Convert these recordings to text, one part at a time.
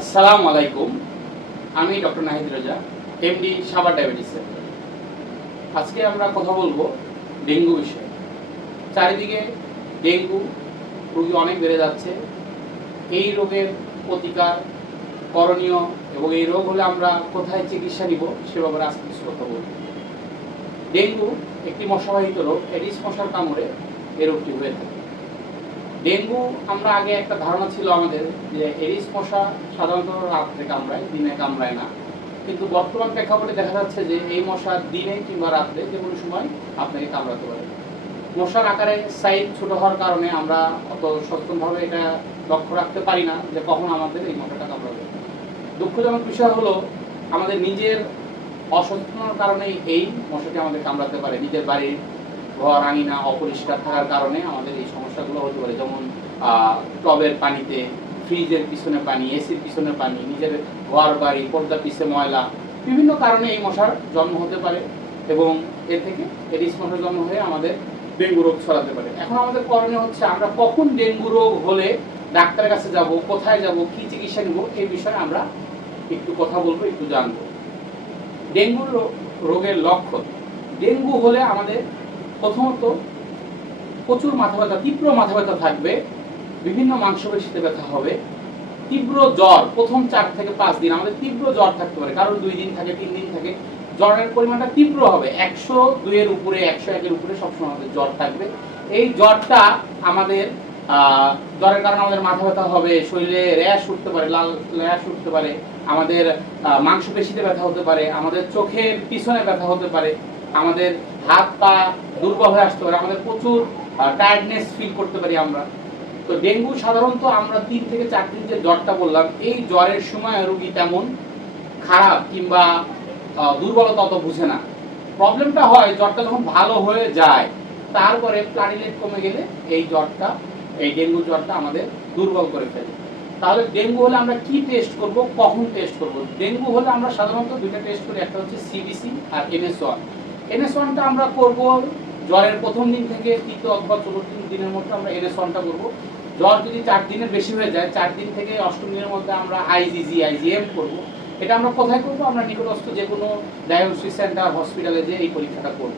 আসসালামু আলাইকুম। আমি ডক্টর নাহিদ রাজা, এমডি সাভার ডায়াবেটিস সেন্টার। আজকে আমরা কথা বলবো ডেঙ্গু বিষয়ে। চারিদিকে ডেঙ্গু রোগী অনেক বেড়ে যাচ্ছে। এই রোগের প্রতিকার, করণীয় এবং এই রোগ হলে আমরা কোথায় চিকিৎসা নিব সে ব্যাপারে আজকে কিছু কথা বলব। ডেঙ্গু একটি মশাবাহিত রোগ, এডিস মশার কামড়ে এই রোগটি হয়ে থাকে। ডেঙ্গু আমরা আগে একটা ধারণা ছিল আমাদের যে এডিস মশা সাধারণত রাত্রে কামড়ায়, দিনে কামড়ায় না। কিন্তু বর্তমান প্রেক্ষাপটে দেখা যাচ্ছে যে এই মশা দিনে কিংবা রাত্রে যে কোনো সময় আপনাকে কামড়াতে পারে। মশার আকারে সাইজ ছোট হওয়ার কারণে আমরা অত সচেতনভাবে এটা লক্ষ্য রাখতে পারি না যে কখন আমাদের এই মশাটা কামড়াবে। দুঃখজনক বিষয় হলো আমাদের নিজের অসচেতনতার কারণেই এই মশাটি আমাদের কামড়াতে পারে। নিজের বাড়ির ঘর আঙিনা অপরিষ্কার থাকার কারণে আমাদের এই সমস্যাগুলো হতে পারে। যেমন টবের পানিতে, ফ্রিজের পিছনে পানি, এসির পিছনে পানি, নিজের ঘর বাড়ি পর্দার পিছে ময়লা, বিভিন্ন কারণে এই মশার জন্ম হতে পারে এবং এর থেকে এডিস মশার জন্ম হয়ে আমাদের ডেঙ্গু রোগ ছড়াতে পারে। এখন আমাদের করণীয় হচ্ছে আমরা কখন ডেঙ্গু রোগ হলে ডাক্তারের কাছে যাব, কোথায় যাব, কি চিকিৎসা নেব এই বিষয়ে আমরা একটু কথা বলবো, একটু জানবো। ডেঙ্গু রোগের লক্ষণ। ডেঙ্গু হলে আমাদের প্রথমত প্রচুর মাথা ব্যথা, তীব্র মাথা ব্যথা থাকবে, বিভিন্ন মাংসপেশিতে ব্যথা হবে, তীব্র জ্বর প্রথম 4 থেকে 5 দিন আমাদের তীব্র জ্বর থাকতে পারে, কারণ 2 দিন থাকে, 3 দিন থাকে। জ্বরের পরিমাণটা তীব্র হবে, 102 এর উপরে, 101 এর উপরে সবসময় আমাদের জ্বর থাকবে। এই জ্বরটা আমাদের জ্বরের কারণে আমাদের মাথা ব্যথা হবে, শরীরে র্যাশ উঠতে পারে, লাল র্যাশ উঠতে পারে, আমাদের মাংসপেশিতে ব্যথা হতে পারে, আমাদের চোখের পিছনে ব্যথা হতে পারে, আমাদের হাত পা দুর্বল হয়ে আসতে পারে, আমাদের প্রচুর টায়ার্ডনেস ফিল করতে পারি আমরা। তো ডেঙ্গু সাধারণত আমরা 3 থেকে 4 দিন যে জ্বরটা বললাম, এই জ্বরের সময় রোগী তেমন খারাপ কিংবা দুর্বলতা অত বুঝে না। প্রবলেমটা হয় জ্বরটা যখন ভালো হয়ে যায়, তারপরে প্লাটিলেট কমে গেলে এই জ্বরটা, এই ডেঙ্গু জ্বরটা আমাদের দুর্বল করে ফেলে। তাহলে ডেঙ্গু হলে আমরা কি টেস্ট করব, কখন টেস্ট করব? ডেঙ্গু হলে আমরা সাধারণত দুইটা টেস্ট করি, একটা হচ্ছে সিবিসি আর NS1। NS1টা আমরা করব জ্বরের প্রথম দিন থেকে 3 অথবা 4 দিনের মধ্যে আমরা NS1টা করব। জ্বর যদি 4 দিনের বেশি হয়ে যায়, 4 দিন থেকে 8ম দিনের মধ্যে আমরা IgM করব। এটা আমরা কোথায় করব? আমরা নিকটস্থ যে কোনো ডায়াগনস্টিক সেন্টার, হসপিটালে যে এই পরীক্ষাটা করব।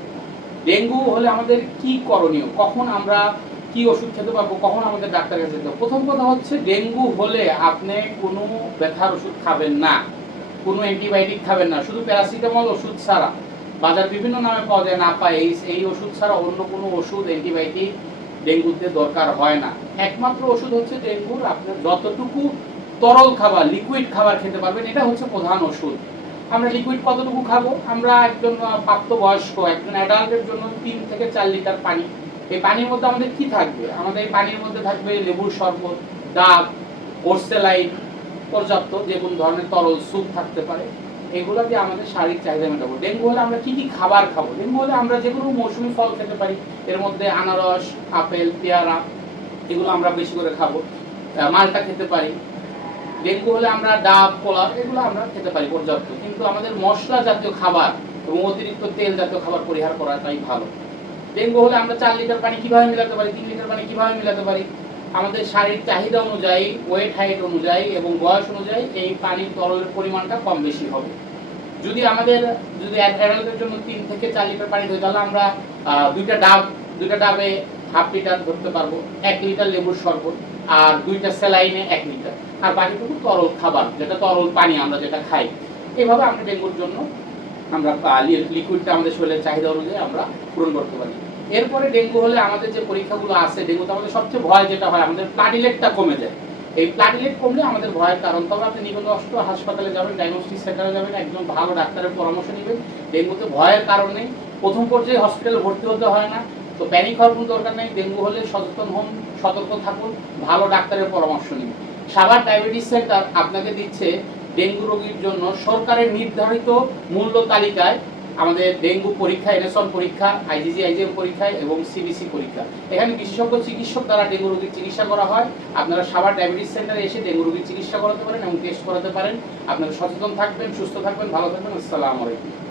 ডেঙ্গু হলে আমাদের কি করণীয়, কখন আমরা কি ওষুধ খেতে পারবো, কখন আমাদের ডাক্তারের কাছে যেতে হবে? প্রথম কথা হচ্ছে ডেঙ্গু হলে আপনি কোনো ব্যথার ওষুধ খাবেন না, কোনো অ্যান্টিবায়োটিক খাবেন না, শুধু প্যারাসিটামল ওষুধ ছাড়া। বাজার বিভিন্ন নামে পাওয়া যায়, না পায়, এই ওষুধ ছাড়া অন্য কোনো ওষুধ অ্যান্টিবায়োটিক ডেঙ্গুতে দরকার হয় না। একমাত্র ওষুধ হচ্ছে ডেঙ্গুর আপনার যতটুকু তরল খাবার, লিকুইড খাবার খেতে পারবেন, এটা হচ্ছে প্রধান ওষুধ। আমরা লিকুইড কতটুকু খাবো? আমরা একজন প্রাপ্তবয়স্ক, একজন অ্যাডাল্টের জন্য 3 থেকে 4 লিটার পানি। এই পানির মধ্যে আমাদের কি থাকবে? আমাদের এই পানির মধ্যে থাকবে লেবুর শরবত, ডাব, ওরসেলাইন, পর্যাপ্ত যে কোনো ধরনের তরল স্যুপ থাকতে পারে। এগুলো দিয়ে আমাদের শারীরিক চাহিদা মেটাবো। ডেঙ্গু হলে আমরা কি কি খাবার খাবো? ডেঙ্গু হলে আমরা যে কোনো মৌসুমী ফল খেতে পারি, এর মধ্যে আনারস, আপেল, পেয়ারা, এগুলো আমরা বেশি করে খাবো। মালটা খেতে পারি। ডেঙ্গু হলে আমরা ডাব, কলা, এগুলো আমরা খেতে পারি পর্যাপ্ত। কিন্তু আমাদের মশলা জাতীয় খাবার এবং অতিরিক্ত তেল জাতীয় খাবার পরিহার করাটাই ভালো। ডেঙ্গু হলে আমরা 4 লিটার পানি কিভাবে মিলাতে পারি, 3 লিটার পানি কিভাবে মিলাতে পারি? আমাদের শারীরিক চাহিদা অনুযায়ী, ওয়েট হাইট অনুযায়ী এবং বয়স অনুযায়ী এই পানির তরলের পরিমাণটা কম বেশি হবে। যদি অ্যাডাল্টের জন্য 3 থেকে 4 লিটার পানি ধরি, তাহলে আমরা দুইটা ডাবে হাফ লিটার ধরতে পারবো, 1 লিটার লেবুর শরবত, আর 2টা স্যালাইনে 1 লিটার, আর বাকিটুকু তরল খাবার, যেটা তরল পানি আমরা যেটা খাই। এইভাবে আমরা ডেঙ্গুর জন্য আমরা লিকুইডটা আমাদের শরীরের চাহিদা অনুযায়ী আমরা পূরণ করতে পারি। এরপরে ডেঙ্গু হলে আমাদের যে পরীক্ষাগুলো আছে, ডেঙ্গুতে আমাদের সবচেয়ে ভয় যেটা হয়, আমাদের প্লাটিলেটটা কমে যায়। এই প্লাটিলেট কমলে আমাদের ভয়ের কারণ। তবে আপনি নিকটস্থ হাসপাতালে যাবেন, ডায়াগনস্টিক সেন্টারে যাবেন, একজন ভালো ডাক্তারের পরামর্শ নেবেন। ডেঙ্গুতে ভয়ের কারণে প্রথম পর্যায়ে হসপিটালে ভর্তি হতে হয় না। তো প্যানিক হওয়ার কোনো দরকার নেই। ডেঙ্গু হলে সচেতন হন, সতর্ক থাকুন, ভালো ডাক্তারের পরামর্শ নিন। সাভার ডায়াবেটিস সেন্টার আপনাকে দিচ্ছে ডেঙ্গু রোগীর জন্য সরকারের নির্ধারিত মূল্য তালিকায় আমাদের ডেঙ্গু পরীক্ষা, NS1 পরীক্ষা, IgM পরীক্ষা এবং CBC পরীক্ষা। এখানে বিশেষজ্ঞ চিকিৎসক দ্বারা ডেঙ্গু রোগীর চিকিৎসা করা হয়। আপনারা সাভার ডায়াবেটিস সেন্টারে এসে ডেঙ্গু রোগীর চিকিৎসা করাতে পারেন এবং টেস্ট করাতে পারেন। আপনারা সচেতন থাকবেন, সুস্থ থাকবেন, ভালো থাকবেন। আসসালামু আলাইকুম।